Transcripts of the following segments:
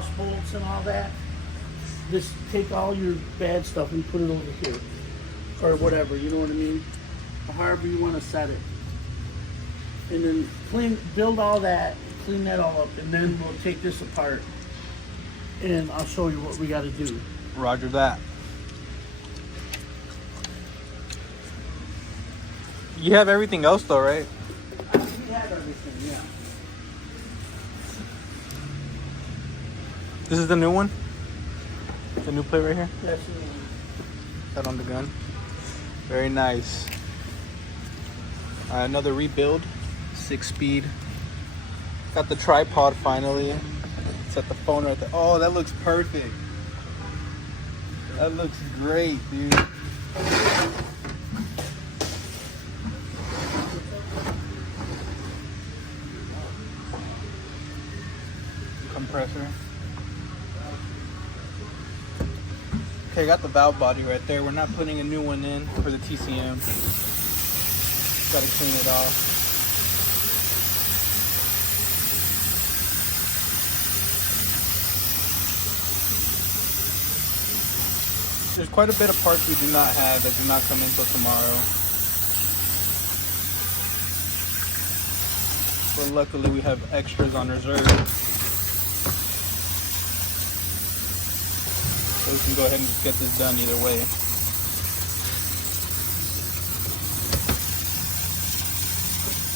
cross bolts and all that, just take all your bad stuff and put it over here. Or whatever, you know what I mean? Or however you want to set it. And then build all that, clean that all up, and then we'll take this apart. And I'll show you what we got to do. Roger that. You have everything else though, right? We have everything, yeah. This is the new one? The new plate right here? That's That on the gun. Very nice. Another rebuild. 6-speed. Got the tripod finally. Set the phone right there. Oh, that looks perfect. That looks great, dude. Compressor. Okay, got the valve body right there. We're not putting a new one in for the TCM. Got to clean it off. There's quite a bit of parts we do not have that do not come in until tomorrow. But luckily we have extras on reserve. So we can go ahead and just get this done either way.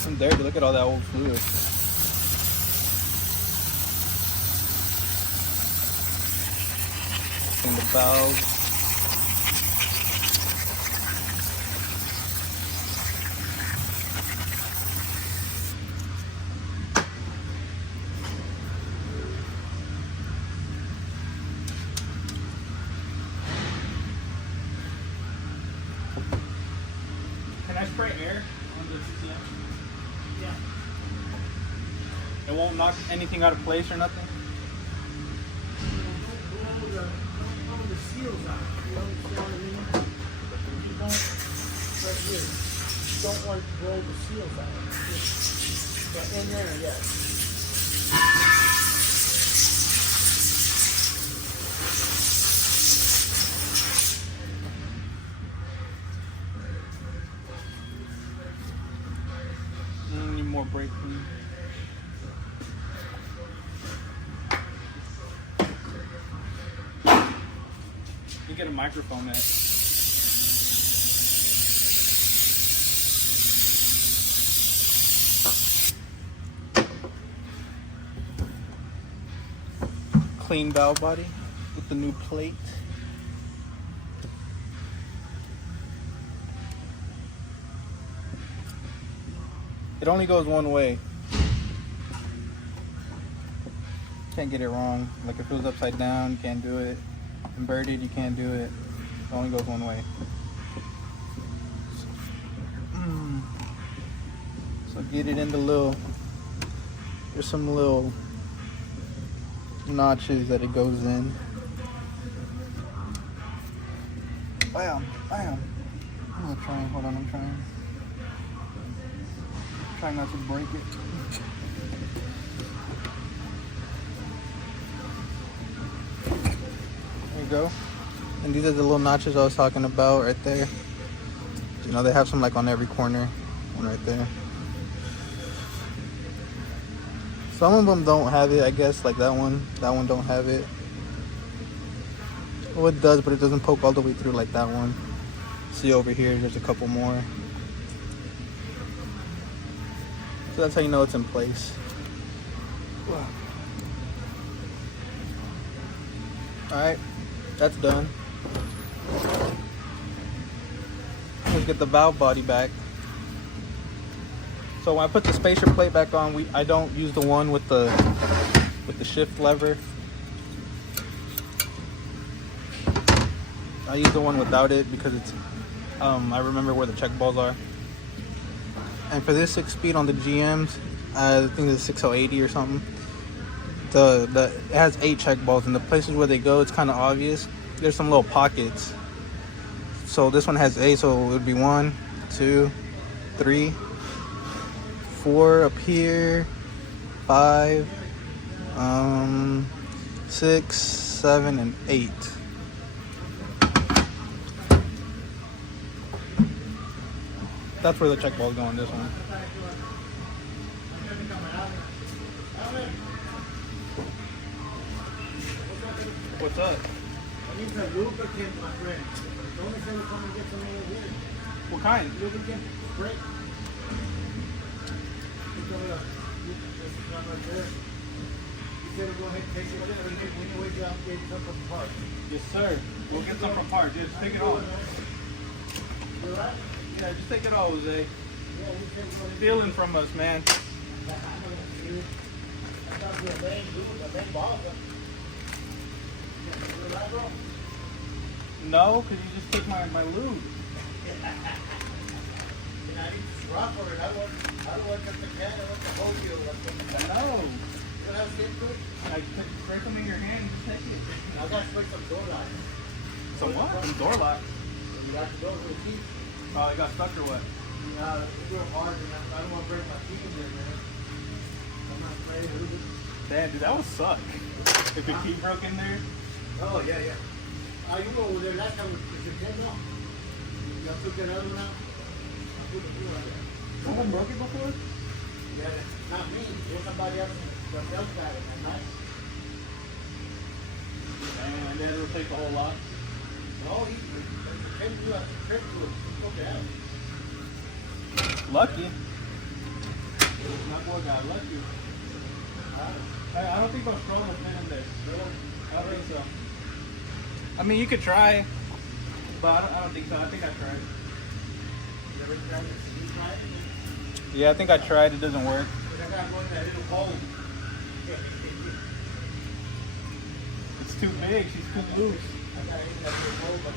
And there, look at all that old fluid. And the valves. Can I spray air on the TCM? Yeah. It won't knock anything out of place or nothing? Don't blow the seals out. You understand what I mean? You don't, right here. You don't want to blow the seals out. But in there, yes. Need more brake clean. You get a microphone at. Clean valve body with the new plate. It only goes one way. Can't get it wrong. Like if it was upside down, you can't do it. Inverted, you can't do it. It only goes one way. So get it in the little, there's some little notches that it goes in. Bam, bam. I'm gonna try, hold on, I'm trying. Trying not to break it. There you go. And these are the little notches I was talking about right there. You know, they have some like on every corner. One right there. Some of them don't have it, I guess, like that one. That one don't have it. Well, it does, but it doesn't poke all the way through like that one. See over here, there's a couple more. So that's how you know it's in place. Alright, that's done. Let's get the valve body back. So when I put the spacer plate back on, I don't use the one with the shift lever. I use the one without it because it's I remember where the check balls are. And for this 6-speed on the GMs, I think it's 6080 or something. It has 8 check balls, and the places where they go, it's kind of obvious. There's some little pockets. So this one has 8, so it would be 1, 2, 3, 4 up here, 5, 6, 7, and 8. That's where the check ball's going, this one. What's up? I need some lubricant, my friend. Don't say to come and get some in here. What kind? Lubricant, brake. This is not right there. You said to go ahead and take it. We need to wait till I'm getting some from the park. Yes, sir. We'll get some from Park. Just take it all. You alright? Yeah, just take it all, Jose. Yeah, we can go ahead. Stealing from us, man. I thought you were a bang ball. You alright, bro? No, because you just took my lube. I need to drop for it. I don't want just the can. I want the whole deal. No. You don't have to get to it? I break them in your hand. Just take it. I got to switch some door locks. Some what? Some door locks. You got to go for the key. Oh, it got stuck or what? It's real hard, and I don't want to break my key in there, man. I'm not afraid of it. Damn, dude, that would suck. If the key broke in there. Oh, yeah. You go over there last time with your kid, no? Y'all took that other one out? I put the key right there. Someone broke it before? Yeah, not me. There's somebody else got it, man, right? And they had to replace the whole lock. No, he came to us, trip to it. Okay. Lucky. My boy got lucky. I don't think those strollers fit in there. I don't think so. I mean, you could try, but I don't think so. I think I tried. You ever tried it? You tried it? Yeah, I think I tried. It doesn't work. But I got one that little hole. It's too big. She's too loose. I got it in that little hole, but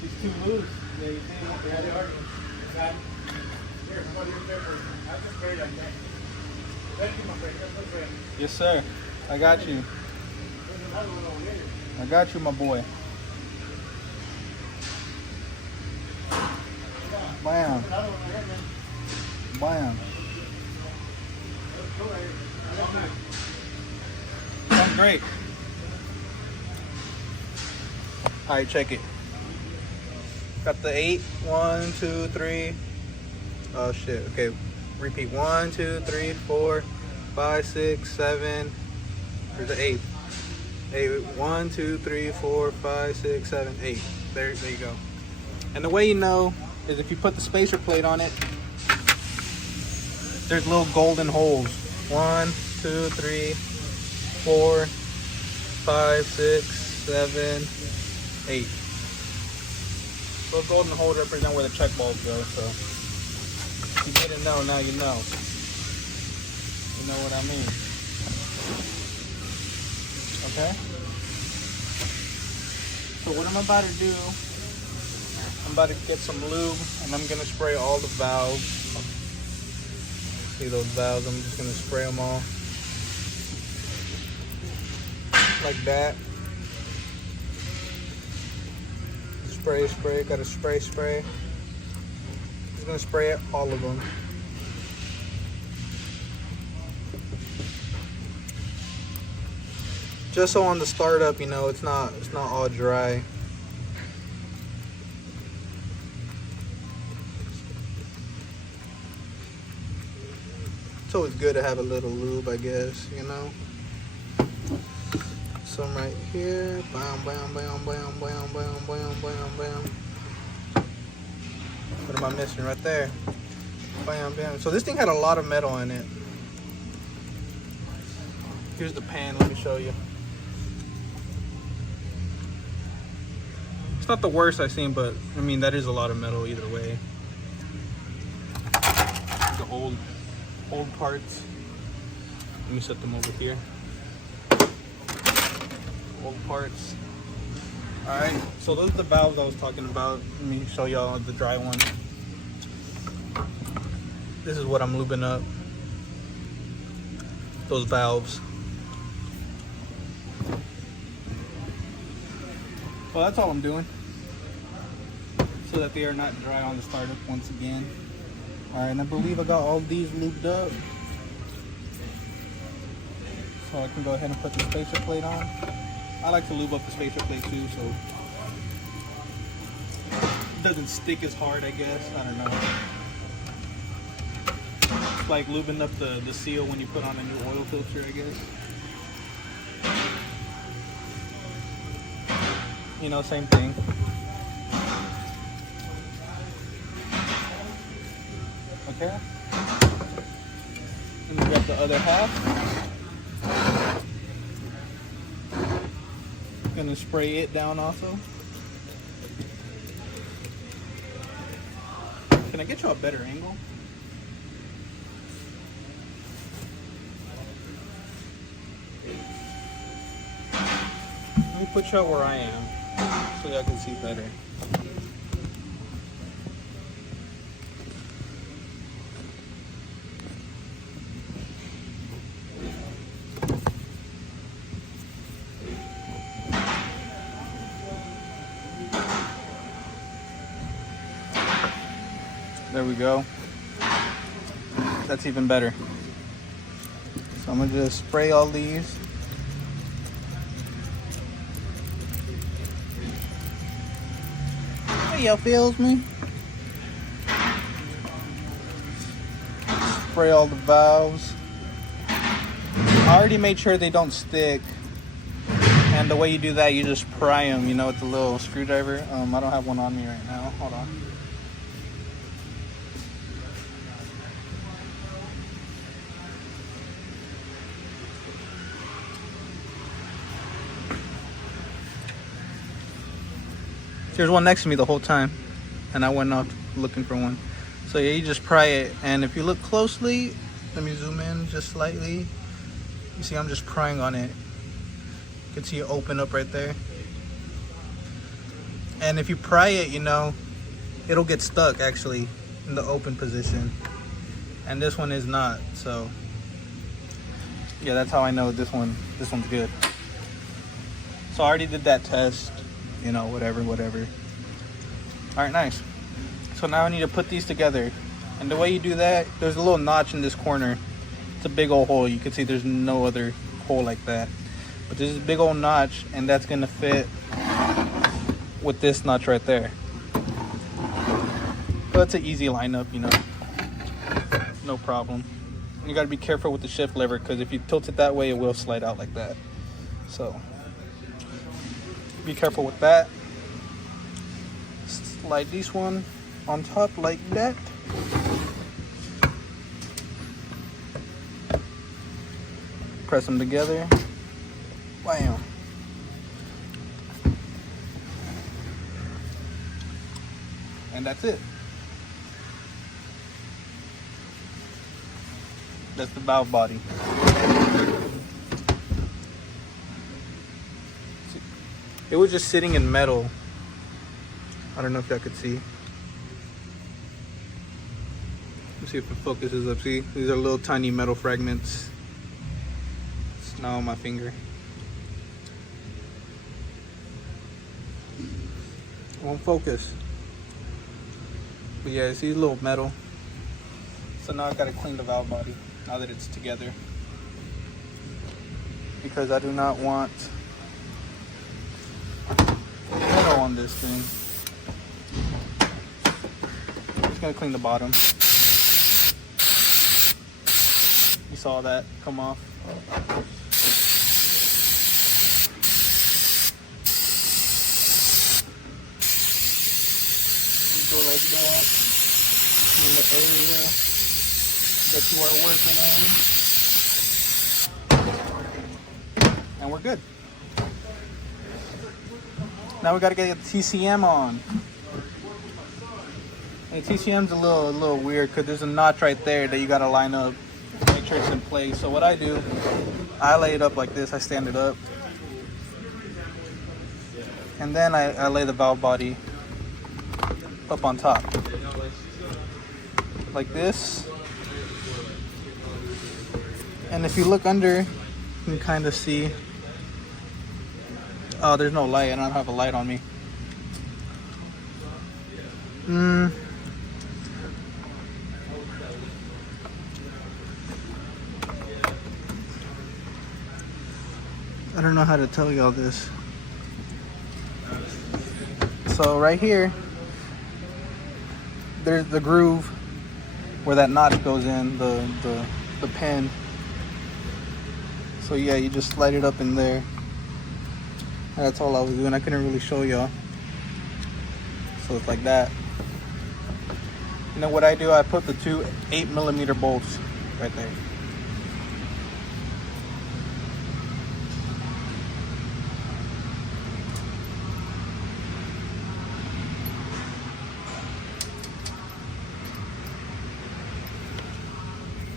She's too loose. Yeah, you see what yeah, they are. Here, somebody in there. I just pray like that. Thank you, my friend. That's my friend. Yes, sir. I got you. There's another one over there. I got you, my boy. Bam. Another one over there, man. Bam. Go ahead. Sounds great. All right, check it. Got the 8. 1, 2, 3. Oh shit. Okay. Repeat. 1, 2, 3, 4, 5, 6, 7. Here's the 8. 8. 1, 2, 3, 4, 5, 6, 7, 8. There you go. And the way you know is if you put the spacer plate on it, there's little golden holes. 1, 2, 3, 4, 5, 6, 7, 8. Those golden holes represent where the check balls go, so if you didn't know, now you know. You know what I mean. Okay? So what I'm about to do, I'm about to get some lube and I'm gonna spray all the valves. See those valves? I'm just gonna spray them all. Like that. Spray, gotta spray. Just gonna spray it, all of them. Just so on the startup, you know, it's not all dry. It's always good to have a little lube, I guess, you know. Some right here. Bam, bam, bam, bam, bam, bam, bam, bam, bam. What am I missing right there? Bam, bam. So this thing had a lot of metal in it. Here's the pan. Let me show you. It's not the worst I've seen, but I mean that is a lot of metal either way. The old parts. Let me set them over here. Old parts. All right, so those are the valves I was talking about. Let me show y'all the dry one. This is what I'm lubing up. Those valves. Well, that's all I'm doing, so that they are not dry on the startup once again. All right, and I believe I got all these lubed up. So So I can go ahead and put the spacer plate on. I like to lube up the spacer plate too, so it doesn't stick as hard, I guess. I don't know. It's like lubing up the seal when you put on a new oil filter, I guess. You know, same thing. Okay. And grab the other half. Gonna spray it down also. Can I get you a better angle? Let me put you out where I am so y'all can see better. There we go. That's even better. So I'm gonna just spray all these. Hey, y'all feels me? Spray all the valves. I already made sure they don't stick. And the way you do that, you just pry them, you know, with the little screwdriver. I don't have one on me right now. Hold on. There's one next to me the whole time, and I went off looking for one. So yeah, you just pry it, and if you look closely, let me zoom in just slightly. You see I'm just prying on it. You can see it open up right there. And if you pry it, you know, it'll get stuck actually in the open position. And this one is not, so yeah, that's how I know this one's good. So I already did that test. You know, whatever. All right, nice. So now I need to put these together. And the way you do that, there's a little notch in this corner. It's a big old hole. You can see there's no other hole like that. But there's a big old notch, and that's gonna fit with this notch right there. But it's an easy lineup, you know. No problem. You gotta be careful with the shift lever, because if you tilt it that way, it will slide out like that. So be careful with that. Slide this one on top like that. Press them together. Bam. And that's it. That's the valve body. It was just sitting in metal. I don't know if y'all could see. Let's see if it focuses up. See, these are little tiny metal fragments. It's now on my finger. It won't focus. But yeah, see a little metal. So now I gotta clean the valve body now that it's together, because I do not want metal on this thing. Just gonna clean the bottom. You saw that come off. You go like that in the area that you are working on, and we're good. Now we gotta get the TCM on. And the TCM's a little weird because there's a notch right there that you gotta line up, make sure it's in place. So what I do, I lay it up like this. I stand it up, and then I lay the valve body up on top like this. And if you look under, you can kind of see. Oh, there's no light. I don't have a light on me. I don't know how to tell y'all this. So right here, there's the groove where that notch goes in, the pin. So yeah, you just slide it up in there. That's all I was doing. I couldn't really show y'all. So it's like that. You know what I do? I put the two 8mm bolts right there.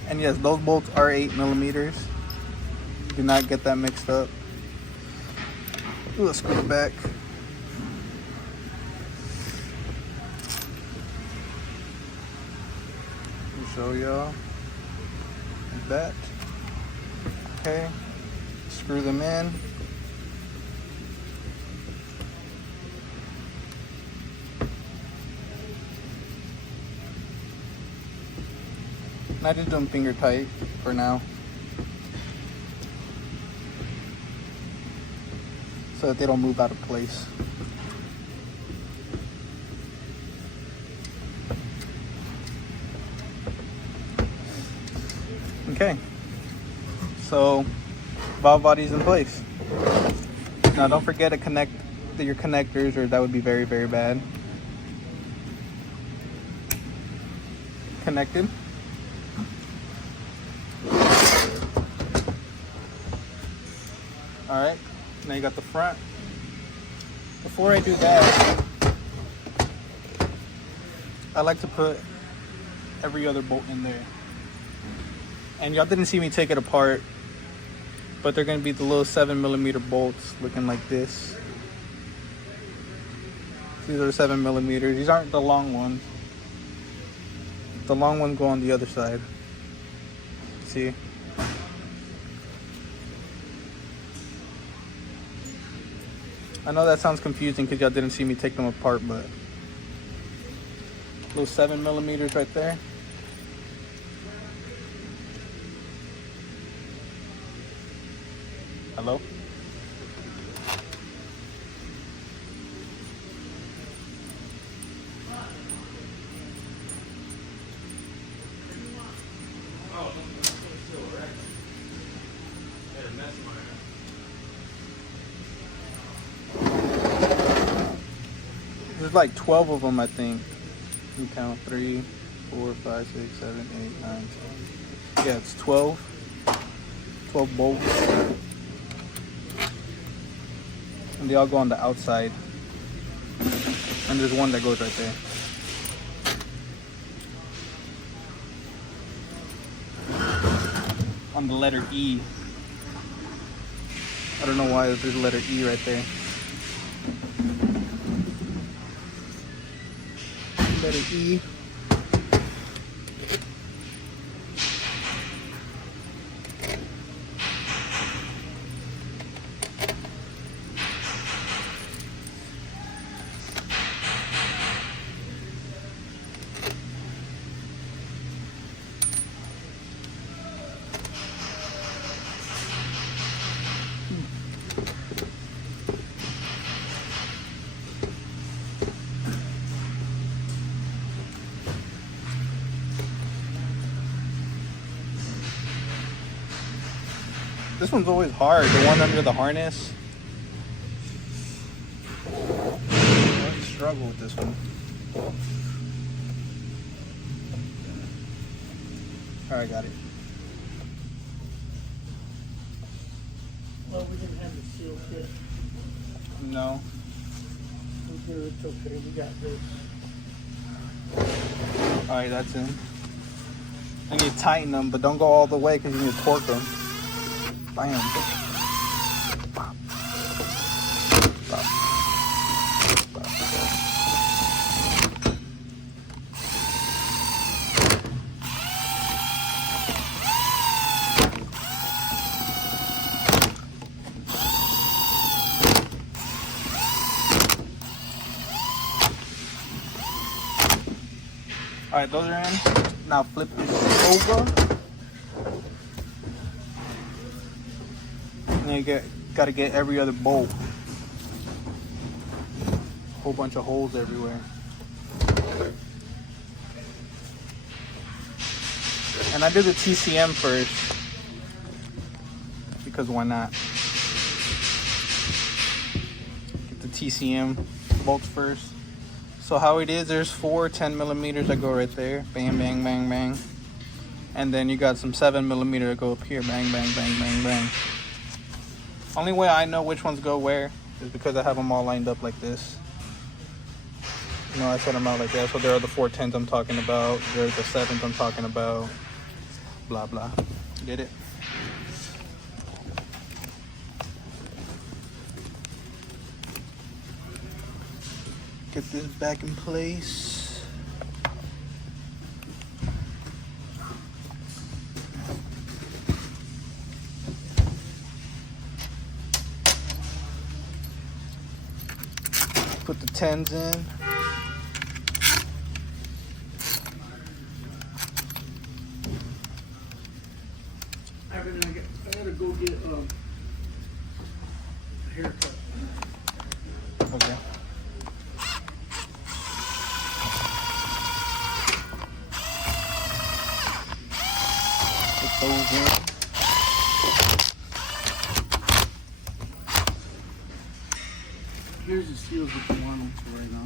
And yes, those bolts are 8mm. Do not get that mixed up. Ooh, let's screw it back. Let me show y'all. Like that. Okay. Screw them in. And I just do them finger tight for now, so that they don't move out of place. Okay, so valve body's in place. Now don't forget to connect your connectors, or that would be very, very bad. Connected. All right, now you got the front. Before I do that, I like to put every other bolt in there. And y'all didn't see me take it apart, but they're gonna be the little 7mm bolts looking like this. These are 7mm. These aren't the long ones. The long ones go on the other side. See? I know that sounds confusing because y'all didn't see me take them apart, but little 7mm right there. Hello? There's like 12 of them, I think. You count 3, 4, 5, 6, 7, 8, 9, 10. Yeah, it's 12. 12 bolts. And they all go on the outside. And there's one that goes right there. On the letter E. I don't know why there's a letter E right there. Letter E. This one's always hard, the one under the harness. I always struggle with this one. Alright, got it. Well, we didn't have the seal kit. No. It's okay, we got this. Alright, that's in. I need to tighten them, but don't go all the way because you need to torque them. Bam. Pop. Pop. Pop. Alright, those are in. Now flip this over. And you got to get every other bolt. Whole bunch of holes everywhere. And I did the TCM first because why not? Get the TCM bolts first. So how it is, there's 4 10mm that go right there. Bang, bang, bang, bang. And then you got some 7mm that go up here. Bang, bang, bang, bang, bang. Only way I know which ones go where is because I have them all lined up like this. You know, I set them out like that. So there are the 410s I'm talking about. There's the 7s I'm talking about. Blah, blah. Get it? Get this back in place. Put the 10s in. I gotta go get a haircut. Okay. Put those in. Here's the seals if you want them for right now.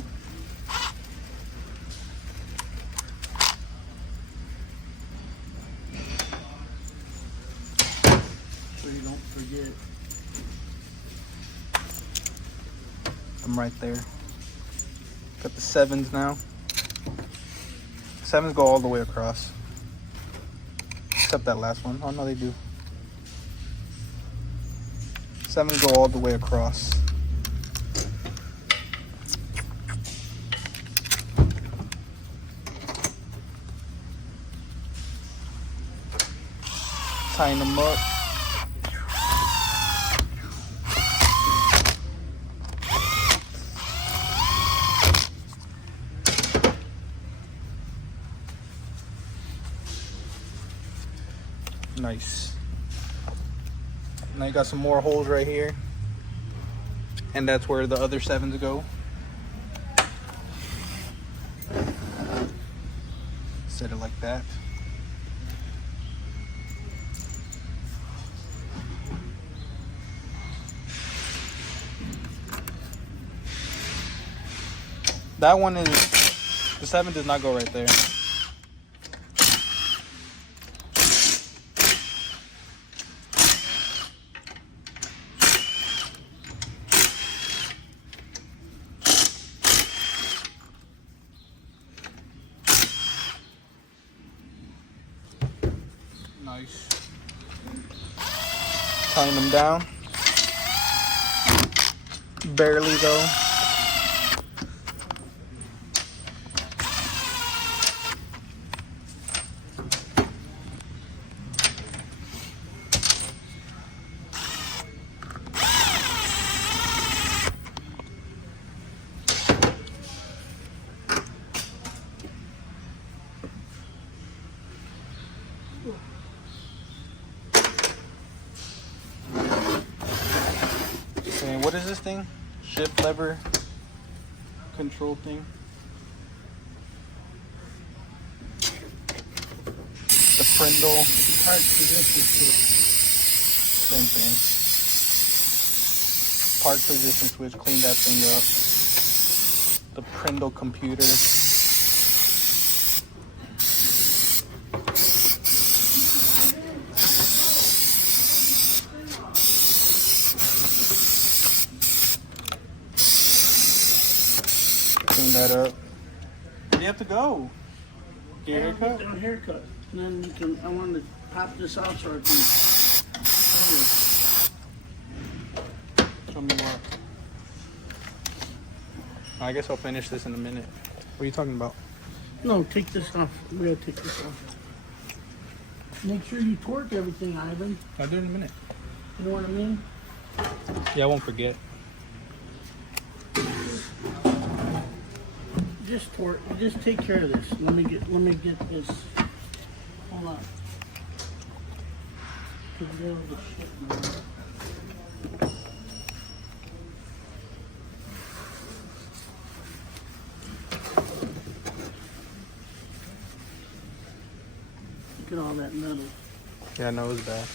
So you don't forget. I'm right there. Got the 7s now. 7s go all the way across. Except that last one. Oh no, they do. 7s go all the way across. Tying them up. Nice. Now you got some more holes right here. And that's where the other 7s go. Set it like that. That one is, the 7 does not go right there. Nice. Tying them down. Barely though. Okay, what is this thing? Shift lever control thing. The Prindle Part position switch. same thing. Part position switch, clean that thing up. The Prindle computer. Clean that up. Where do you have to go? Get your haircut? Get a haircut. And then you can, I want to pop this out so I can. Show me what. I guess I'll finish this in a minute. What are you talking about? No, take this off. We gotta take this off. Make sure you torque everything, Ivan. I'll do it in a minute. You know what I mean? Yeah, I won't forget. Just torque. Just take care of this. Let me get this. Hold on. Get rid of the shit, man. at all that metal. Yeah, I know it was bad.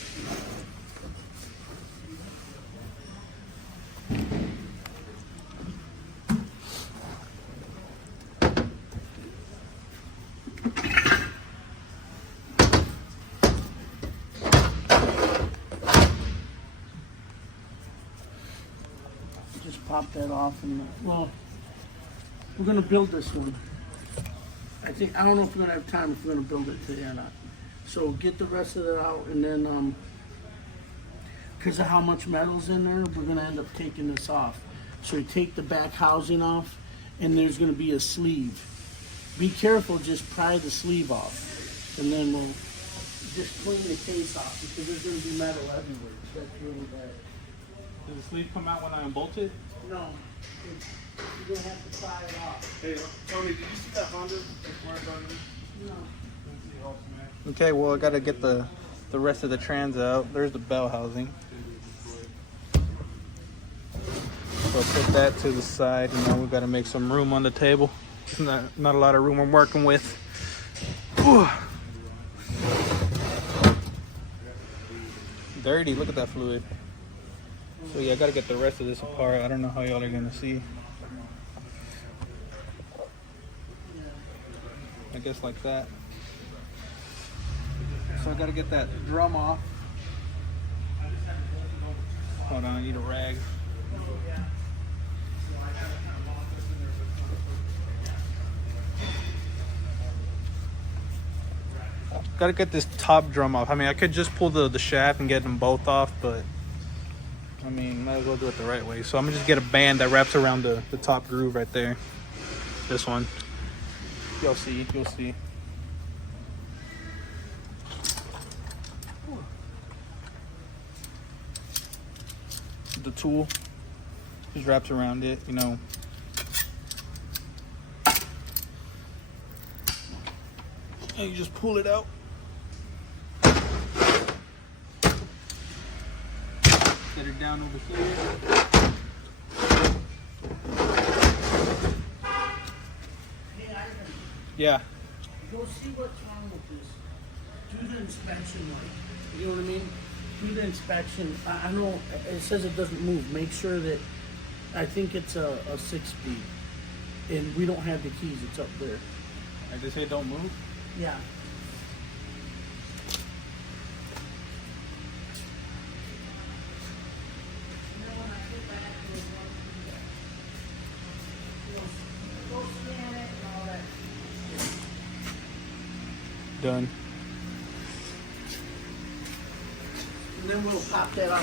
Just pop that off and well, we're gonna build this one. I don't know if we're gonna have time if we're gonna build it today or not. So get the rest of it out and then because of how much metal's in there, we're gonna end up taking this off. So you take the back housing off and there's gonna be a sleeve. Be careful, just pry the sleeve off. And then we'll just clean the case off because there's gonna be metal everywhere. So that's really bad. Does the sleeve come out when I unbolt it? No, you're gonna have to pry it off. Hey, Tony, did you see that Honda Explorer on there? No. Okay, well, I gotta get the rest of the trans out. There's the bell housing. So I'll put that to the side, and now we've got to make some room on the table. It's not a lot of room I'm working with. Whew. Dirty, look at that fluid. So yeah, I gotta get the rest of this apart. I don't know how y'all are gonna see. I guess like that. So I gotta get that drum off. Hold on, I need a rag. Gotta get this top drum off. I mean, I could just pull the shaft and get them both off, but I mean, might as well do it the right way. So I'm gonna just get a band that wraps around the top groove right there. This one. You'll see, you'll see. The tool just wraps around it, you know. And you just pull it out. Set it down over here. Hey, Ivan, Yeah. go see what's wrong with this. Do the inspection, like, you know what I mean? Do the inspection. I know it says it doesn't move. Make sure that, I think it's a 6-speed. And we don't have the keys, it's up there. I just say don't move. Yeah. Done. And then we'll pop that off.